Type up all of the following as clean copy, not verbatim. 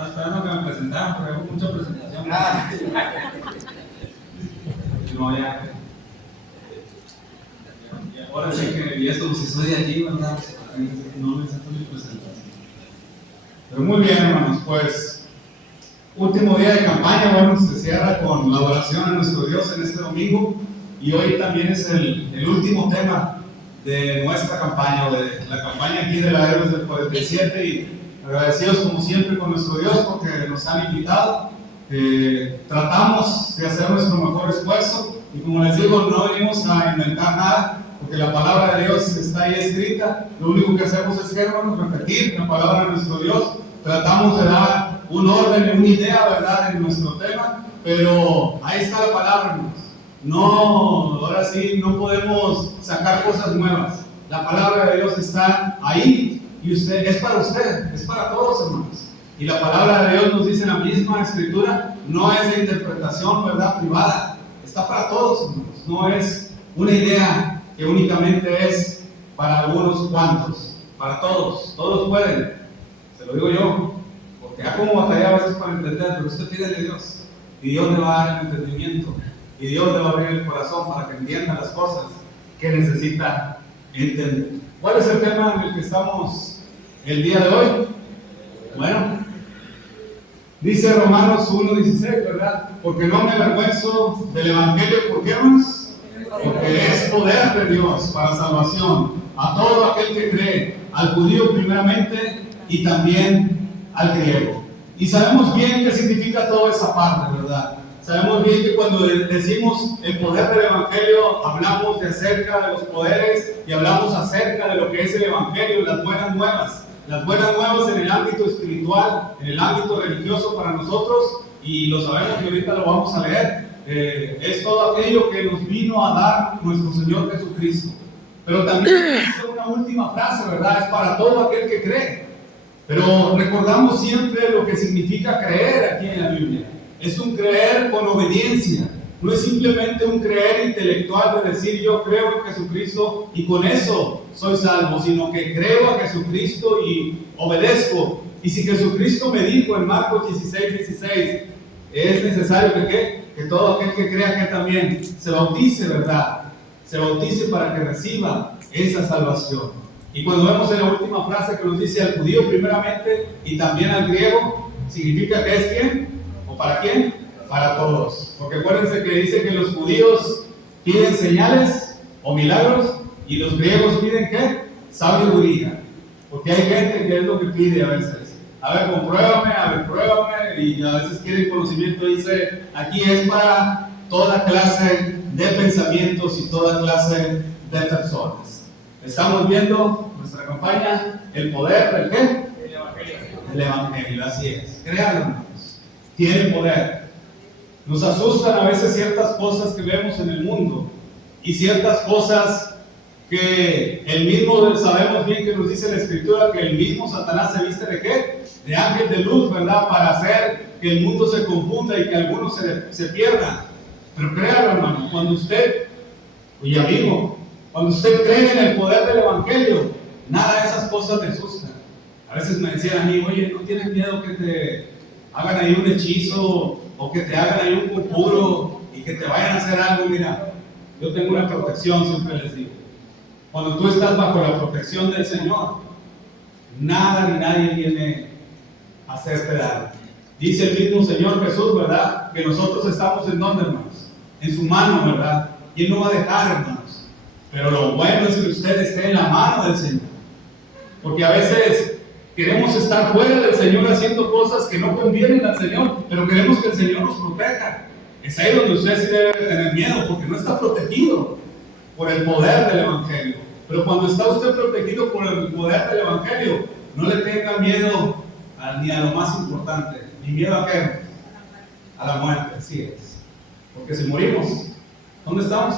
Estaba esperando que me presentaran, porque hago mucha presentación. No, ya. Y ahora sí que, y esto, si soy de allí, ¿verdad? No necesito mi presentación. Pero muy bien, hermanos, pues, último día de campaña, bueno, se cierra con la oración a nuestro Dios en este domingo, y hoy también es el último tema de nuestra campaña, o de la campaña aquí de la Héroes del 47, y agradecidos como siempre con nuestro Dios porque nos han invitado. Tratamos de hacer nuestro mejor esfuerzo, y como les digo, no venimos a inventar nada, porque la palabra de Dios está ahí escrita. Lo único que hacemos es, hermanos, repetir la palabra de nuestro Dios. Tratamos de dar un orden, una idea, ¿verdad?, en nuestro tema, pero ahí está la palabra, hermanos. No, ahora sí, no podemos sacar cosas nuevas. La palabra de Dios está ahí, y es para todos, hermanos. Y la palabra de Dios nos dice en la misma escritura, no es de interpretación, ¿verdad?, privada. Está para todos, hermanos. No es una idea que únicamente es para algunos cuantos. Para todos pueden. Se lo digo yo, porque ya como batalla a veces para entender, pero usted pide de Dios, y Dios le va a dar el entendimiento, y Dios le va a abrir el corazón para que entienda las cosas que necesita entender. ¿Cuál es el tema en el que estamos el día de hoy? Bueno, dice Romanos 1:16, ¿verdad? Porque no me avergüenzo del Evangelio, ¿por qué, hermanos? Porque es poder de Dios para salvación a todo aquel que cree, al judío primeramente y también al griego. Y sabemos bien qué significa toda esa parte, ¿verdad? Sabemos bien que cuando decimos el poder del Evangelio, hablamos de acerca de los poderes y hablamos acerca de lo que es el Evangelio, las buenas nuevas. Las buenas nuevas en el ámbito espiritual, en el ámbito religioso para nosotros, y lo sabemos y ahorita lo vamos a leer. Es todo aquello que nos vino a dar nuestro Señor Jesucristo. Pero también dice una última frase, ¿verdad? Es para todo aquel que cree. Pero recordamos siempre lo que significa creer aquí en la Biblia. Es un creer con obediencia. No es simplemente un creer intelectual de decir yo creo en Jesucristo y con eso soy salvo, sino que creo a Jesucristo y obedezco. Y si Jesucristo me dijo en Marcos 16:16, es necesario que todo aquel que crea que también se bautice, ¿verdad? Se bautice para que reciba esa salvación. Y cuando vemos en la última frase que nos dice al judío primeramente y también al griego, significa que es ¿quién? ¿O para quién? Para todos. Porque acuérdense que dice que los judíos piden señales o milagros y los griegos piden ¿qué? Sabiduría. Porque hay gente que es lo que pide a veces. A ver, compruébame, a ver, pruébame, y a veces quieren conocimiento. Dice, aquí es para toda clase de pensamientos y toda clase de personas. Estamos viendo nuestra campaña, el poder del ¿qué? El Evangelio. El Evangelio, así es. Créanlo, hermanos. Tiene poder. Nos asustan a veces ciertas cosas que vemos en el mundo y ciertas cosas que el mismo, sabemos bien que nos dice la Escritura que el mismo Satanás se viste ¿de qué? De ángel de luz, ¿verdad? Para hacer que el mundo se confunda y que algunos se pierdan. Pero créanlo, hermano, cuando usted, y amigo, cuando usted cree en el poder del Evangelio, nada de esas cosas le asustan. A veces me decían a mí, oye, ¿no tienes miedo que te hagan ahí un hechizo o que te hagan ahí un conjuro y que te vayan a hacer algo? Mira, yo tengo una protección, siempre les digo. Cuando tú estás bajo la protección del Señor, nada ni nadie viene a hacerte daño. Dice el mismo Señor Jesús, ¿verdad? Que nosotros estamos en donde, hermanos, en su mano, ¿verdad? Y Él no va a dejar, hermanos. Pero lo bueno es que usted esté en la mano del Señor. Porque a veces queremos estar fuera del Señor haciendo cosas que no convienen al Señor, pero queremos que el Señor nos proteja. Es ahí donde usted sí debe tener miedo, porque no está protegido por el poder del Evangelio. Pero cuando está usted protegido por el poder del Evangelio, no le tenga miedo ni a lo más importante. Ni miedo a qué? A la muerte, así es. Porque si morimos, ¿dónde estamos?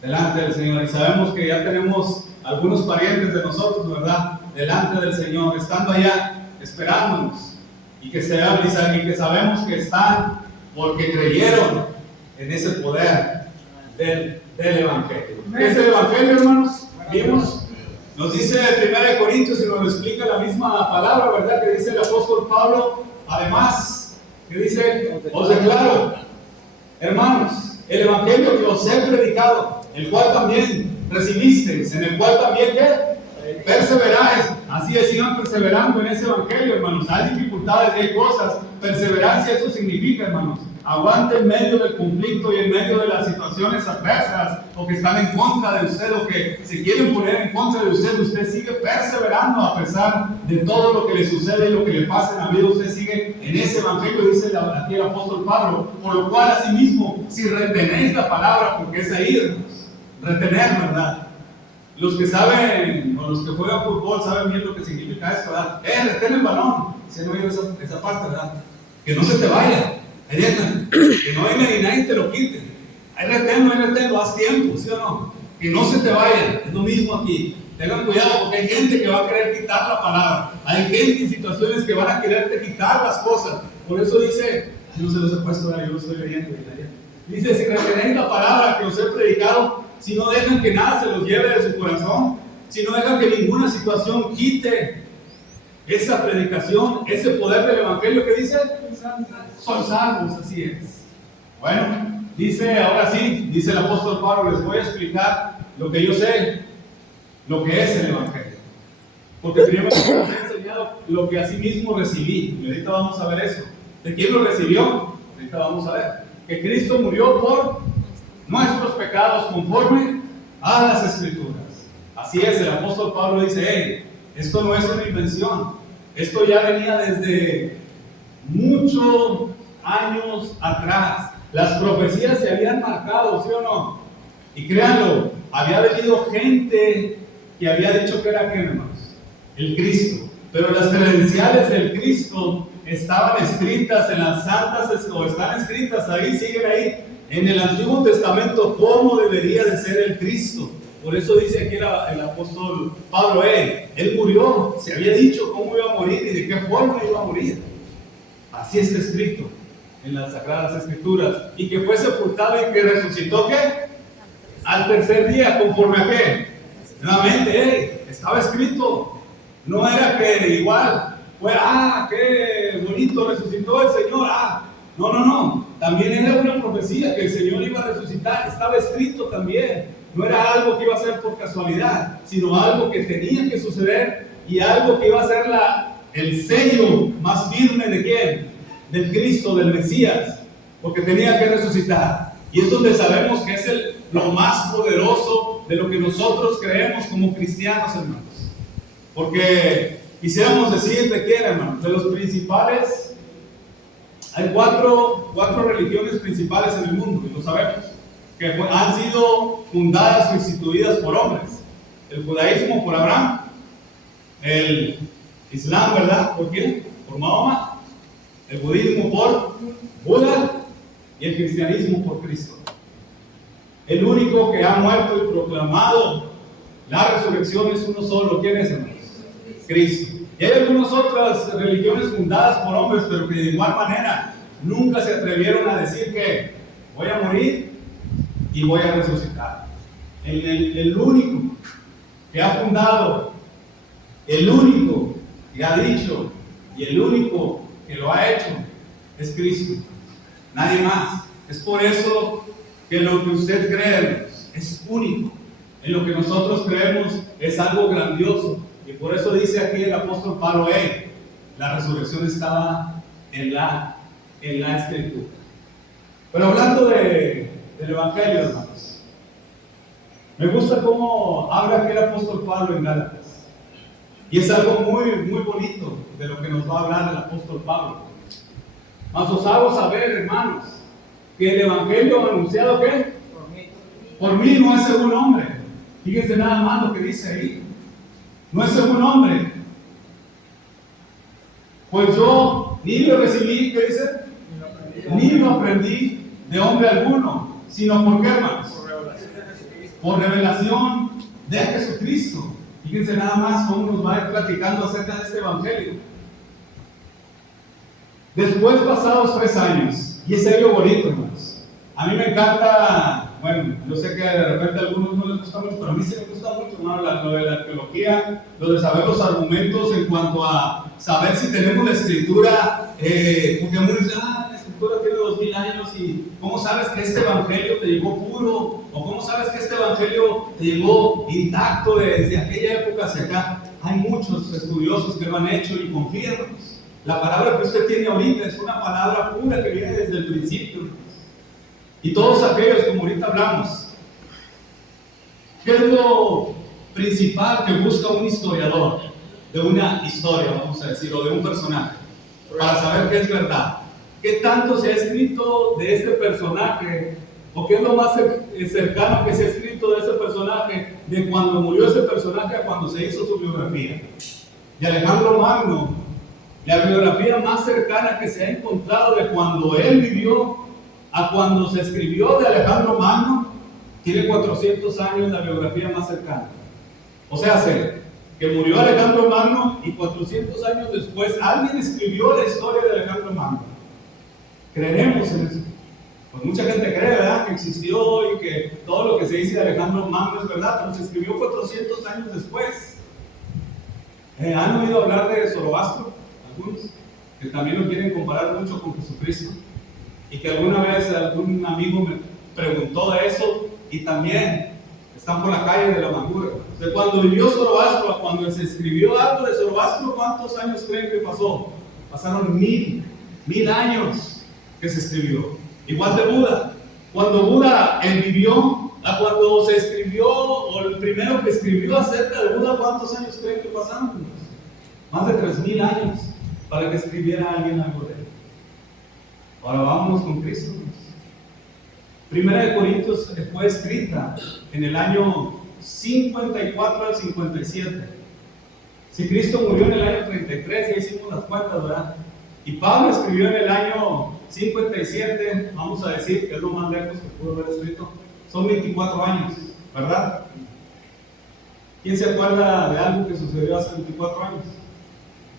Delante del Señor. Y sabemos que ya tenemos algunos parientes de nosotros, ¿verdad? Delante del Señor, estando allá, esperándonos. Y que sabemos que están porque creyeron en ese poder del Evangelio. ¿Qué es el Evangelio, hermanos? Vimos Nos dice 1 Corintios y nos lo explica la misma palabra, ¿verdad? Que dice el apóstol Pablo, además, que dice, os declaro, hermanos, el evangelio que os he predicado, el cual también recibisteis, en el cual también ¿qué? Perseveráis. Así es, sigan perseverando en ese evangelio, hermanos. Hay dificultades, hay cosas. Perseverancia, eso significa, hermanos, aguante en medio del conflicto y en medio de las situaciones adversas o que están en contra de usted o que se quieren poner en contra de usted. Usted sigue perseverando a pesar de todo lo que le sucede y lo que le pasa en la vida. Usted sigue en ese evangelio, dice aquí el apóstol Pablo. Por lo cual, asimismo, si retenéis la palabra, porque es ahí, hermanos, retener, ¿verdad? Los que saben, o los que juegan fútbol, saben bien lo que significa esto, ¿verdad? Retén el balón. ¿Sí han oído esa parte, verdad? Que no se te vaya. Que no venga y nadie te lo quite. Ahí reténlo, haz tiempo, ¿sí o no? Que no se te vaya. Es lo mismo aquí. Tengan cuidado porque hay gente que va a querer quitar la palabra. Hay gente y situaciones que van a quererte quitar las cosas. Por eso dice, yo no se los he puesto ahora, yo lo estoy leyendo. Dice, si retenéis la palabra que os he predicado, si no dejan que nada se los lleve de su corazón, si no dejan que ninguna situación quite esa predicación, ese poder del evangelio que dice, son salvos, así es. Bueno, dice, ahora sí, dice el apóstol Pablo, les voy a explicar lo que yo sé, lo que es el evangelio. Porque primero les he enseñado lo que asimismo recibí, y ahorita vamos a ver eso. ¿De quién lo recibió? Ahorita vamos a ver. Que Cristo murió por nuestros pecados conforme a las Escrituras. Así es, el apóstol Pablo dice, hey, esto no es una invención, esto ya venía desde muchos años atrás. Las profecías se habían marcado, ¿sí o no? Y créanlo, había venido gente que había dicho que era ¿quién, hermanos? El Cristo. Pero las credenciales del Cristo estaban escritas en las santas, o están escritas ahí, siguen ahí, en el Antiguo Testamento, cómo debería de ser el Cristo. Por eso dice aquí el apóstol Pablo, él murió, se había dicho cómo iba a morir y de qué forma iba a morir. Así está escrito en las Sagradas Escrituras. Y que fue sepultado y que resucitó, ¿qué? Al tercer día, ¿conforme a qué? Nuevamente, estaba escrito. No era que igual fue, qué bonito, resucitó el Señor, no. También era una profecía que el Señor iba a resucitar, estaba escrito también. No era algo que iba a ser por casualidad, sino algo que tenía que suceder y algo que iba a ser el sello más firme de ¿quién? Del Cristo, del Mesías, porque tenía que resucitar. Y es donde sabemos que es lo más poderoso de lo que nosotros creemos como cristianos, hermanos. Porque quisiéramos decir de quién, hermanos, de los principales. Hay cuatro religiones principales en el mundo, y lo sabemos, que han sido fundadas o instituidas por hombres. El judaísmo por Abraham, el Islam, ¿verdad? ¿Por quién? Por Mahoma. El budismo por Buda y el cristianismo por Cristo. El único que ha muerto y proclamado la resurrección es uno solo. ¿Quién es, hermanos? Cristo. Y hay algunas otras religiones fundadas por hombres, pero que de igual manera nunca se atrevieron a decir que voy a morir y voy a resucitar. El único que ha fundado, el único que ha dicho y el único que lo ha hecho es Cristo. Nadie más. Es por eso que lo que usted cree es único. En lo que nosotros creemos es algo grandioso. Y por eso dice aquí el apóstol Pablo, la resurrección estaba en la Escritura. Pero hablando del Evangelio, hermanos, me gusta cómo habla aquí el apóstol Pablo en Gálatas. Y es algo muy, muy bonito de lo que nos va a hablar el apóstol Pablo. Mas os hago saber, hermanos, que el Evangelio anunciado, ¿qué? Por mí no es según hombre. Fíjense nada más lo que dice ahí. No es según hombre. Pues yo ni lo recibí, ¿qué dice? Ni lo aprendí de hombre alguno, sino por qué, hermanos? Por revelación de Jesucristo. Fíjense nada más cómo nos va a ir platicando acerca de este evangelio. Después pasados 3 años, y es algo bonito, hermanos. A mí me encanta bueno, yo sé que de repente a algunos no les gusta mucho, pero a mí sí me gusta mucho, ¿no? Lo de la arqueología, lo de saber los argumentos en cuanto a saber si tenemos la escritura, porque muchos dicen, la escritura tiene 2000 años, y ¿cómo sabes que este evangelio te llegó puro? ¿O cómo sabes que este evangelio te llegó intacto desde aquella época hacia acá? Hay muchos estudiosos que lo han hecho y confían. La palabra que usted tiene ahorita es una palabra pura que viene desde el principio. Y todos aquellos, como ahorita hablamos, ¿qué es lo principal que busca un historiador de una historia, vamos a decir, o de un personaje, para saber qué es verdad? ¿Qué tanto se ha escrito de este personaje? ¿O qué es lo más cercano que se ha escrito de ese personaje, de cuando murió ese personaje a cuando se hizo su biografía? De Alejandro Magno, la biografía más cercana que se ha encontrado de cuando él vivió a cuando se escribió de Alejandro Magno, tiene 400 años la biografía más cercana. O sea, que murió Alejandro Magno y 400 años después alguien escribió la historia de Alejandro Magno. Creeremos en eso. Pues mucha gente cree, ¿verdad?, que existió y que todo lo que se dice de Alejandro Magno es verdad, pero se escribió 400 años después. ¿Han oído hablar de Zoroastro? Algunos, que también lo quieren comparar mucho con Jesucristo, y que alguna vez algún amigo me preguntó de eso, y también están por la calle de la amargura. De cuando vivió Zoroastro a cuando se escribió algo de Zoroastro, ¿cuántos años creen que pasó? Pasaron 1000 años que se escribió. Igual de Buda. Cuando Buda vivió, a cuando se escribió, o el primero que escribió acerca de Buda, ¿cuántos años creen que pasaron? Más de 3000 años para que escribiera alguien algo de él. Ahora vámonos con Cristo. Primera de Corintios fue escrita en el año 54 al 57. Si Cristo murió en el año 33, ya hicimos las cuentas, ¿verdad? Y Pablo escribió en el año 57, vamos a decir que es lo más lejos que pudo haber escrito, son 24 años, ¿verdad? ¿Quién se acuerda de algo que sucedió hace 24 años?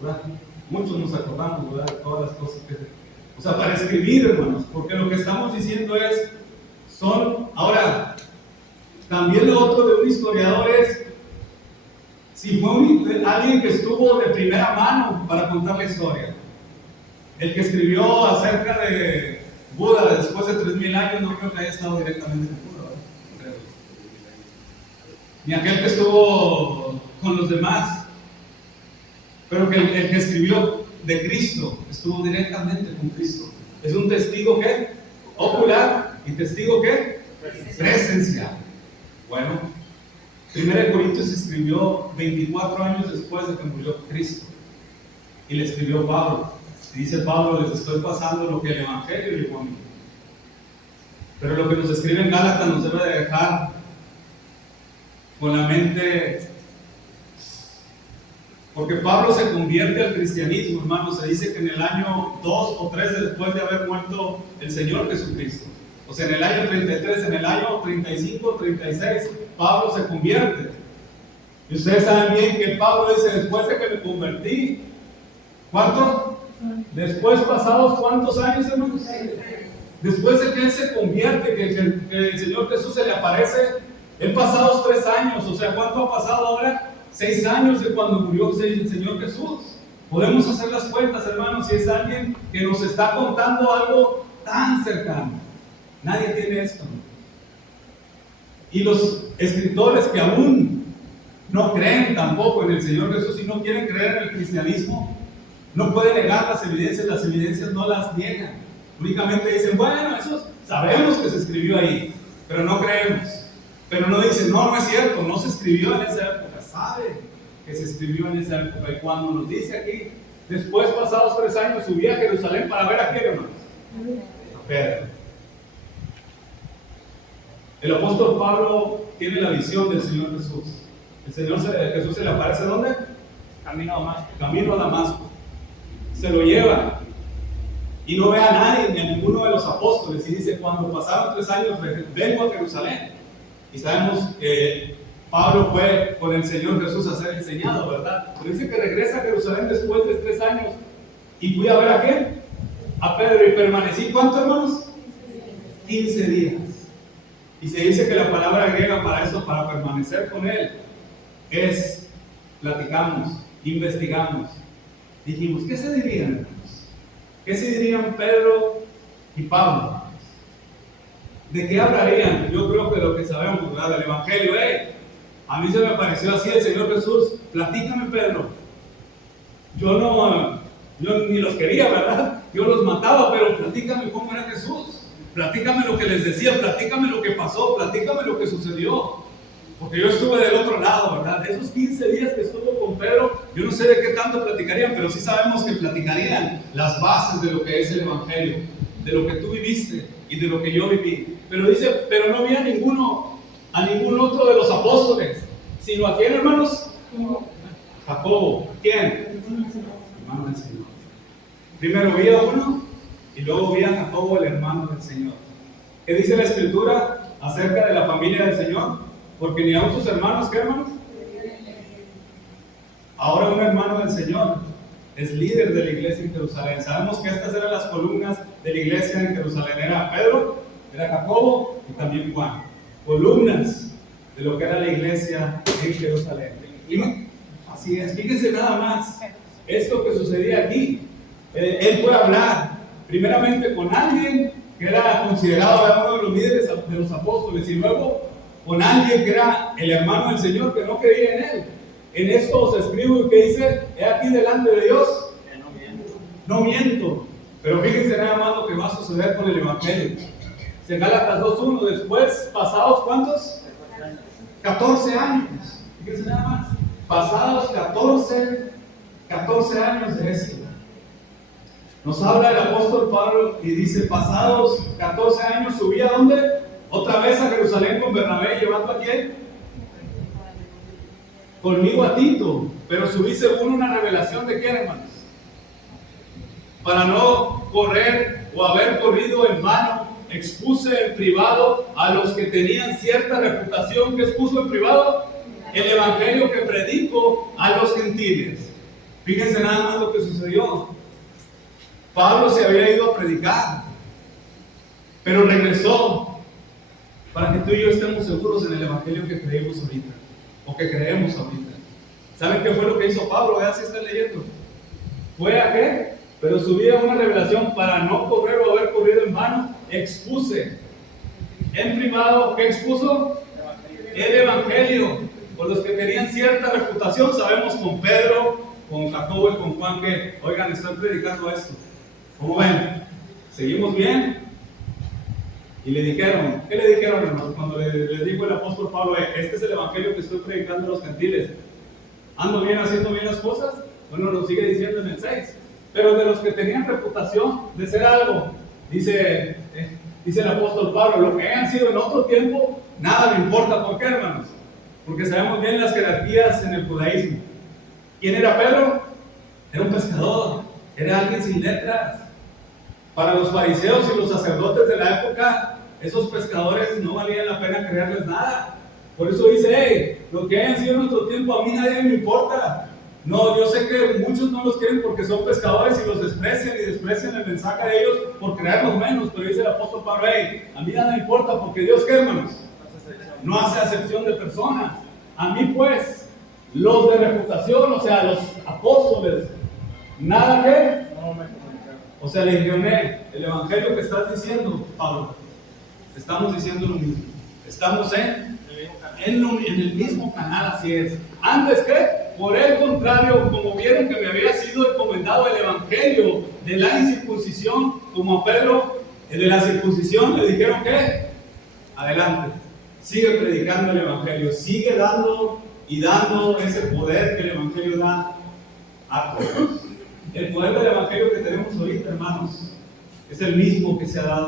¿Verdad? Muchos nos acordamos, ¿verdad?, de todas las cosas que... O sea, para escribir, hermanos, porque lo que estamos diciendo es, ahora, también lo otro de un historiador es, si fue alguien que estuvo de primera mano para contar la historia. El que escribió acerca de Buda después de 3000 años, no creo que haya estado directamente con Buda, ¿verdad? Ni aquel que estuvo con los demás. Pero que el que escribió de Cristo estuvo directamente con Cristo. Es un testigo ¿qué? Ocular, y testigo ¿qué? Presencial. Bueno, 1 Corintios se escribió 24 años después de que murió Cristo, y le escribió Pablo. Y dice Pablo: les estoy pasando lo que el Evangelio llegó a mí. Pero lo que nos escribe en Gálatas nos debe de dejar con la mente, porque Pablo se convierte al cristianismo, hermanos. Se dice que en el año 2 o 3 después de haber muerto el Señor Jesucristo, o sea, en el año 33, en el año 35, 36, Pablo se convierte. Y ustedes saben bien que Pablo dice: después de que me convertí, ¿cuánto? Después, pasados ¿cuántos años, hermanos? Después de que él se convierte, que el Señor Jesús se le aparece, él pasados 3 años, o sea, ¿cuánto ha pasado ahora? 6 años de cuando murió el Señor Jesús. Podemos hacer las cuentas, hermanos, si es alguien que nos está contando algo tan cercano. Nadie tiene esto. Y los escritores que aún no creen tampoco en el Señor Jesús y no quieren creer en el cristianismo, no pueden negar las evidencias no las niegan. Únicamente dicen: bueno, eso sabemos que se escribió ahí, pero no creemos. Pero no dicen: no es cierto, no se escribió en esa época. Sabe que se escribió en esa época. Y cuando nos dice aquí, después, pasados 3 años, subí a Jerusalén para ver a quién, hermanos. A Pedro. El apóstol Pablo tiene la visión del Señor Jesús. Jesús se le aparece ¿dónde? Camino a Damasco. Se lo lleva y no ve a nadie, ni a ninguno de los apóstoles, y dice: cuando pasaron 3 años vengo a Jerusalén. Y sabemos que Pablo fue con el Señor Jesús a ser enseñado, ¿verdad? Pero dice que regresa a Jerusalén después de 3 años, y fui a ver a quién, a Pedro, y permanecí ¿cuánto, hermanos? 15 días. Y se dice que la palabra griega para eso, para permanecer con Él, es platicamos, investigamos. Dijimos, ¿qué se dirían, hermanos? ¿Qué se dirían Pedro y Pablo? ¿De qué hablarían? Yo creo que lo que sabemos, ¿verdad? Del Evangelio. A mí se me pareció así el Señor Jesús. Platícame, Pedro. Yo ni los quería, ¿verdad? Yo los mataba, pero platícame cómo era Jesús. Platícame lo que les decía, platícame lo que pasó, platícame lo que sucedió. Porque yo estuve del otro lado, ¿verdad? De esos 15 días que estuvo con Pedro, yo no sé de qué tanto platicarían, pero sí sabemos que platicarían las bases de lo que es el Evangelio, de lo que tú viviste y de lo que yo viví. Pero dice, pero no había a ningún otro de los apóstoles, sino a quién, hermanos? Jacobo. ¿Quién? Hermano del Señor. Primero vi a uno y luego vi a Jacobo, el hermano del Señor. ¿Qué dice la Escritura acerca de la familia del Señor? Porque ni aun sus hermanos, ¿qué hermanos? Ahora un hermano del Señor es líder de la iglesia en Jerusalén. Sabemos que estas eran las columnas de la iglesia en Jerusalén. Era Pedro, era Jacobo y también Juan. Columnas de lo que era la iglesia en Jerusalén. Y así es, fíjense nada más esto que sucedía aquí. Él fue a hablar primeramente con alguien que era considerado uno de los líderes de los apóstoles y luego con alguien que era el hermano del Señor que no creía en él. En esto os escribo que dice, he aquí delante de Dios, no miento. Pero fíjense nada más lo que va a suceder con el Evangelio. En Gálatas 2:1, después, pasados ¿cuántos? 14 años. Fíjense nada más. Pasados 14 años de esto. Nos habla el apóstol Pablo y dice, pasados 14 años, subí a ¿dónde? Otra vez a Jerusalén con Bernabé, llevando a quién? Conmigo a Tito, pero subí según una revelación de quién, hermanos, para no correr o haber corrido en vano. Expuse en privado a los que tenían cierta reputación. ¿Que expuso en privado? El evangelio que predico a los gentiles. Fíjense nada más lo que sucedió. Pablo se había ido a predicar, pero regresó para que tú y yo estemos seguros en el evangelio que creemos ahorita, o que creemos ahorita. ¿Saben qué fue lo que hizo Pablo? Vean si están leyendo. ¿Fue a qué? Pero subí a una revelación para no correr o haber corrido en vano. Expuse en privado. ¿Qué expuso? El evangelio. Por los que tenían cierta reputación. Sabemos con Pedro, con Jacobo y con Juan que, oigan, están predicando esto. ¿Cómo ven? ¿Seguimos bien? Y le dijeron, ¿qué le dijeron, hermanos? Cuando les dijo el apóstol Pablo, este es el evangelio que estoy predicando a los gentiles. ¿Ando bien haciendo bien las cosas? Bueno, lo sigue diciendo en el 6. Pero de los que tenían reputación de ser algo, dice el apóstol Pablo, lo que hayan sido en otro tiempo, nada me importa. ¿Por qué, hermanos? Porque sabemos bien las jerarquías en el judaísmo. ¿Quién era Pedro? Era un pescador, era alguien sin letras. Para los fariseos y los sacerdotes de la época, esos pescadores no valían la pena creerles nada. Por eso dice, lo que hayan sido en otro tiempo, a mí nadie me importa. No, yo sé que muchos no los quieren porque son pescadores y los desprecian y desprecian el mensaje de ellos por creerlos menos. Pero dice el apóstol Pablo, a mí nada me importa porque Dios, ¿qué, hermanos? No hace acepción de personas. A mí pues, los de reputación, o sea, los apóstoles, nada que, o sea, legioné, el evangelio que estás diciendo, Pablo, estamos diciendo lo mismo. Estamos en el mismo canal, así es. Antes que, por el contrario, como vieron que me había sido encomendado el evangelio de la incircuncisión, como a Pedro, el de la circuncisión, le dijeron que, adelante, sigue predicando el evangelio, sigue dando y dando ese poder que el evangelio da a todos. El poder del evangelio que tenemos ahorita, hermanos, es el mismo que se ha dado